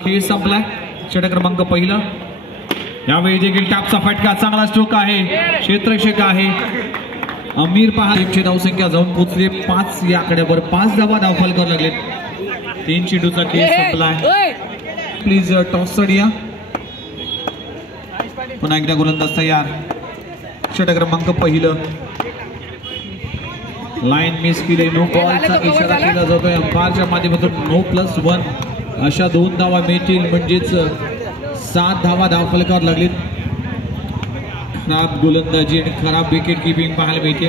खेळ संपलाय. षटक क्रमांक पहिला. यावेळी देखील टॅपचा फटका, चांगला स्ट्रोक आहे, क्षेत्ररक्षक आहे अमीर. पहा टीमची धावसंख्या जाऊन पोहोचली 5 या आकड्यावर. 5 धावा धावफलकावर लागलेत. 3 चेंडूचा खेळ संपलाय. प्लीज टॉस या. पुन्हा एकदा गोलंदाज तयार. षटक क्रमांक पहिलं. लाईन मिस केली, नो बॉलचा इशारा केला जातोय अंपायरच्या माध्यमातून. नो +1 अशा 2 धावा मिळतील, म्हणजेच 7 धावा धावफलकावर लागलीत. खराब गोलंदाजी आणि खराब विकेट किपिंग पाहायला मिळते.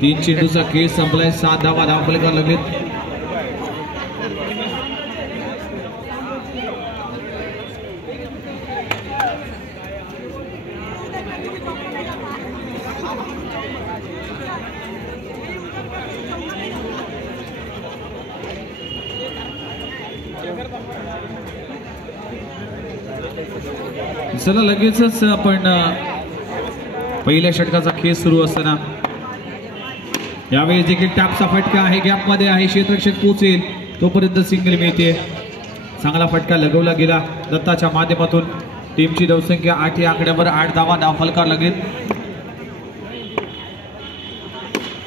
3 चेंडूचा खेळ संपलाय. 7 धावा धावफलकावर लागलीत. चला लगेचच आपण पहिल्या षटकाचा खेळ सुरू असताना यावेळी देखील टॅपचा फटका आहे, गॅप मध्ये आहे, क्षेत्ररक्षक पोहोचेल तोपर्यंत सिंगल मिळते. चांगला फटका लगवला गेला दत्ताच्या माध्यमातून. टीमची धावसंख्या 8 या आकड्यावर. 8 धावा धावफलकावर लागेल.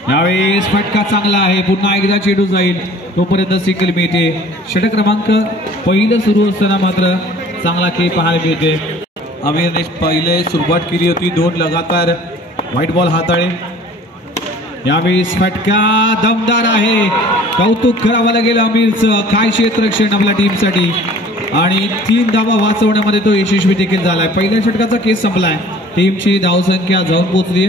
यावेळी फटका चांगला आहे, पुन्हा एकदा चेंडू जाईल तोपर्यंत सिंगल मिळते. षटक क्रमांक पहिलं सुरू असताना मात्र चांगला खेळ पाहायला मिळते. अमीरने पहिले सुरुवात केली होती, 2 लगातार व्हाईट बॉल हाताळे. यावेळी फटका दमदार आहे, कौतुक करावं लागेल अमीरचं. काय क्षेत्ररक्षण आपल्या टीमसाठी, आणि 3 धावा वाचवण्यामध्ये तो यशस्वी देखील झालाय. पहिल्या षटकाचा केस संपलाय. टीमची धावसंख्या जाऊन पोहोचली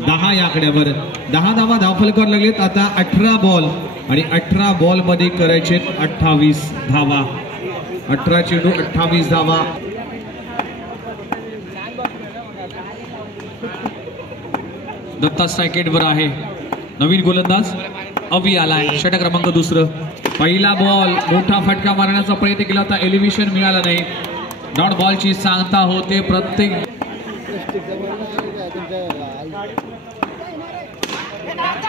10 या आकड्यावर. 10 धावा धावफलकावर लागलेत. आता 18 बॉल आणि 18 बॉल मध्ये करायचे 28 धावा. 18 चेंडू 28 धावा. दत्ता स्ट्रायकेटवर आहे. नवीन गोलंदाज अवी आलाय. षटक क्रमांक दुसरं. पहिला बॉल, मोठा फटका मारण्याचा प्रयत्न केला होता, एलिव्हेशन मिळालं नाही. डॉट बॉलची सांगता होते प्रत्येक.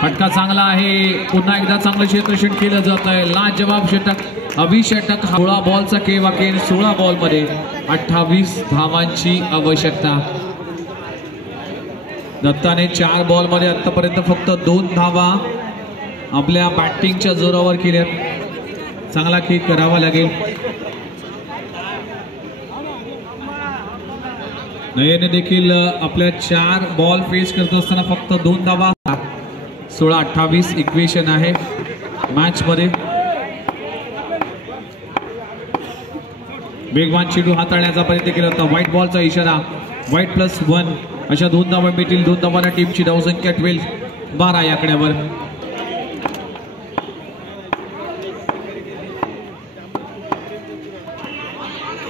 फटका चांगला आहे, पुन्हा एकदा चांगलं क्षेत्ररक्षण केलं जात आहे. लाजवाब षटक अवी षटक. 16 बॉलचा खेळ वाकेल. 16 बॉल मध्ये 28 धावांची आवश्यकता. दत्ताने 4 बॉल मध्ये आतापर्यंत फक्त 2 धावा आपल्या बॅटिंगच्या जोरावर केल्या. चांगला खेळ करावा लागेल. नयने देखील आपल्या 4 बॉल फेस करत असताना फक्त 2 धावा. 16-28 इक्वेशन आहे मॅच मध्ये. वेगवान चेंडू हाताळण्याचा प्रयत्न केला होता. व्हाईट बॉलचा इशारा. व्हाईट +1 अशा 2 धावा मिळतील. 2 धावांना टीमची धावसंख्या 12 या आकड्यावर.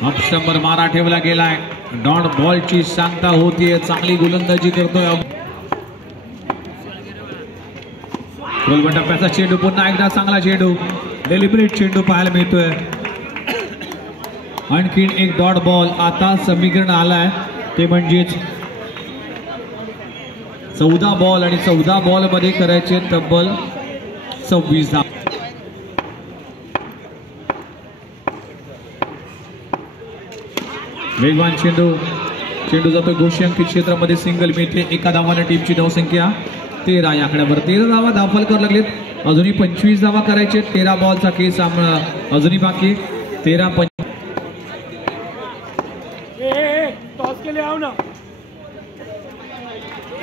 अपस्टंबर मारा ठेवला गेलाय. डॉट बॉलची सांगता होतीये. चांगली गोलंदाजी करतोय. टप्प्याचा चेंडू, पुन्हा एकदा चांगला चेंडू, डेलिब्रेट चेंडू पाहायला मिळतोय. आणखीन एक डॉट बॉल. आता समीकरण आलाय ते म्हणजेच 14 बॉल आणि 14 बॉल मध्ये करायचे तब्बल 26 धावा. वेगवान चेंडू, चेंडू जातो गोष्टी अंकित क्षेत्रामध्ये. सिंगल मिळते. 1 धावाने टीमची धावसंख्या 13 या आकड्यावर. 13 धावा धावफलकावर लागलेत. अजूनही 25 धावा करायचे. 13 बॉलचा केस अजूनही बाकी. 13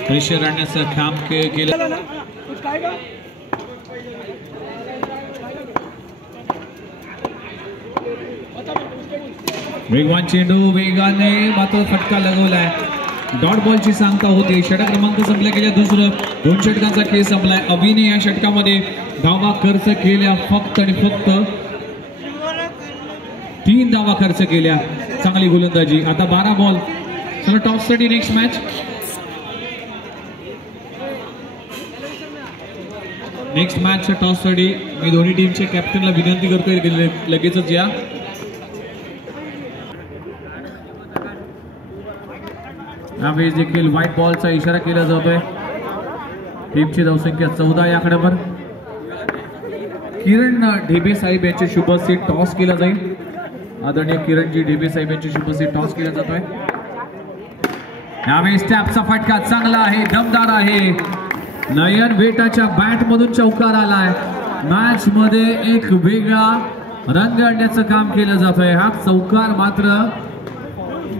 प्रेशर आणण्याचं काम केलं. वेगवान चेंडू, वेगाने मात्र फटका लगवलाय. डॉट बॉलची सांगता होती. षटक क्रमांक संपल्या गेल्या. दुसरं 2 षटकांचा खेळ संपलाय. अवीने या षटकामध्ये धावा खर्च केल्या फक्त आणि फक्त 3 धावा खर्च केल्या. चांगली गोलंदाजी. आता 12 बॉल. चला टॉस साठी next match. Next match toss साठी मी दोन्ही टीमच्या कॅप्टनला विनंती करतोय की लगेचच या. यावेळी देखील व्हाईट बॉलचा इशारा केला जातोय. टीमची धावसंख्या 14 या आकड्यावर. किरण ढेबे साहेब यांचे शुभस्य टॉस केला जाईल. आदरणीय किरणजी ढेबे साहेब यांचे शुभस्य टॉस केला जातोय. यावेळी स्टॅपचा फटका चांगला आहे, दमदार आहे. नयन वेटाच्या बॅट मधून चौकार आलाय. मॅच मध्ये एक वेगळा रंग आणण्याचं काम केलं जातोय. हा चौकार मात्र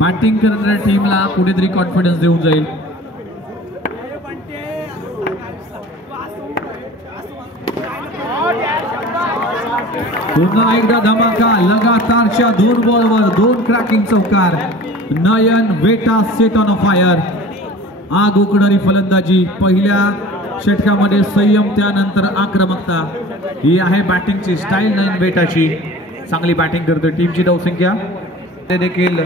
बॅटिंग करणाऱ्या टीमला कुठेतरी कॉन्फिडन्स देऊन जाईल. पुन्हा एकदा धमाका. लगातारच्या 2 बॉलवर 2 क्रॅकिंग चौकार. नयन वेटा सेट ऑन फायर. आग उकळणारी फलंदाजी. पहिल्या षटकामध्ये संयम, त्यानंतर आक्रमकता. ही आहे बॅटिंगची स्टाईल नयन वेटाची. चांगली बॅटिंग करतोय. टीमची धावसंख्या ते देखील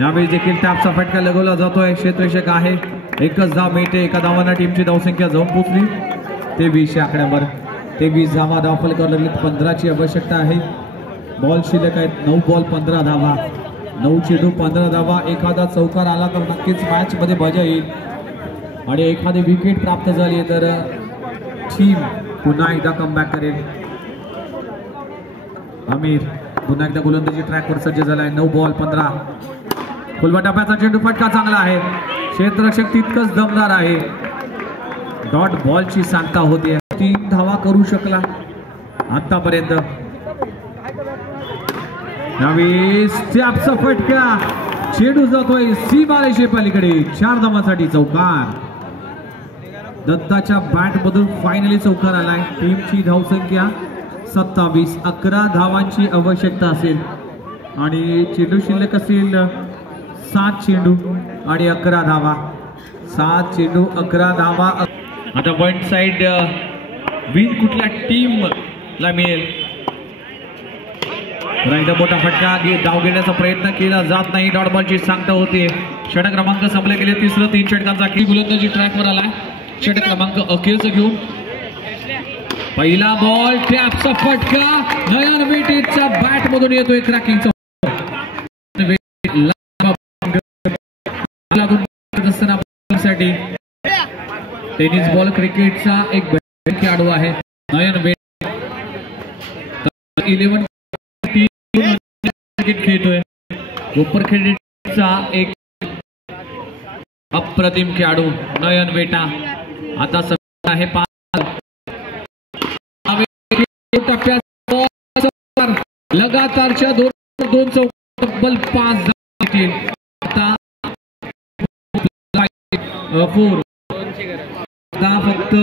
यावेळी देखील टॅपचा फटका लगवला जातोय. क्षेत्ररक्षक आहे. एकच धाव मिळते. एका धावांना टीमची धावसंख्या जाऊन पोहोचली 23 आकड्यावर. 23 धावा धावफल करायला लागली. 15ची आवश्यकता आहे. बॉल शिल्लक आहेत 9 बॉल 15 धावा. 9 चेंडू 15 धावा. एखादा चौकार आला तर नक्कीच मॅच मध्ये मजा येईल आणि एखादी विकेट प्राप्त झाली तर टीम पुन्हा एकदा कमबॅक करेल. आमिर पुन्हा एकदा गोलंदाजी ट्रॅकवर सज्ज झालाय. 9 बॉल 15. फुलवा टप्प्याचा चेंडू फटका चांगला आहे. क्षेत्ररक्षक तितकंच दमदार आहे. डॉट बॉलची सांगता होते. 3 धावा करू शकला आतापर्यंत. यावेळी स्टॅपचा फटका. चेंडू जातोय सीमारेषे पलीकडे. 4 धावांसाठी चौकार. दत्ताच्या बॅट मधून फायनली चौकार आलाय. टीमची धावसंख्या 27. 11 धावांची आवश्यकता असेल आणि चेंडू शिल्लक असेल 7 चेंडू आणि 11 धावा. 7 चेंडू 11 धावा. आता वन साइड विन कुठल्या टीमला मिळेल. राईट मोठा फटका. धाव घेण्याचा प्रयत्न केला जात नाही. डॉट बॉलची सांगता होते. षटक क्रमांक संपले गेले. 3 षटकांचा की गोलंदाजी ट्रॅकवर आलाय. षटक क्रमांक अखेरचं घेऊन पहिला बॉल. टॅपचा फटका. नयन वेटेच्या बॅट मधून येतोय क्रॅकिंगचा. टेनिस बॉल क्रिकेटचा एक खेळाडू आहे नयन वेट. 11 क्रिकेट खेळतोय. सुपर क्रिकेटचा एक अप्रतिम खेळाडू नयन वेटा. आता आहे 5. लगातारच्या 2 चौकार तब्बल 5 आता 4. आता फक्त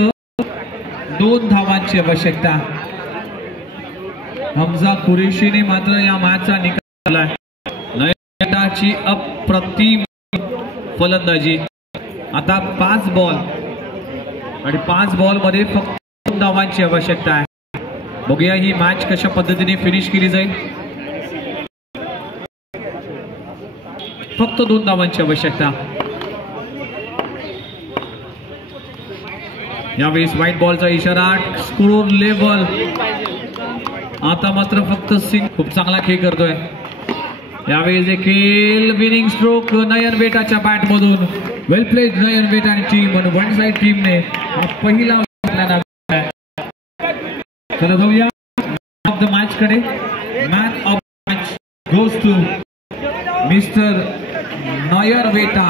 2 धावांची आवश्यकता. हमजा कुरेशीने मात्र या मॅचचा निकाल आलाय. नयनची अप्रतिम फलंदाजी. आता 5 बॉल आणि 5 बॉल मध्ये फक्त 2 धावांची आवश्यकता आहे. बघूया ही मॅच कशा पद्धतीने फिनिश केली जाईल. फक्त 2 धावांची आवश्यकता. यावेळेस व्हाईट बॉलचा इशारा. Score level. आता मात्र फक्त सिंग. खूप चांगला खेळ करतोय. यावेळेस देखील विनिंग स्ट्रोक नयन वेटाच्या बॅट मधून. वेल प्लेड नयन वेट आणि टीम. वन साइड टीमने पहिला चला जाऊया ऑफ द मॅच कडे. Man of match goes to mister Nayan Veta.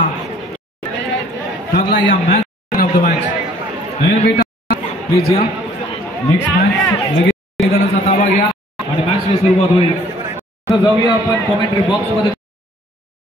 ठरला या man of the match Nayan Veta. Please या नेक्स्ट मॅच लगेच ताबा घ्या आणि मॅचची सुरुवात होईल. जाऊया आपण कॉमेंट्री बॉक्स मध्ये.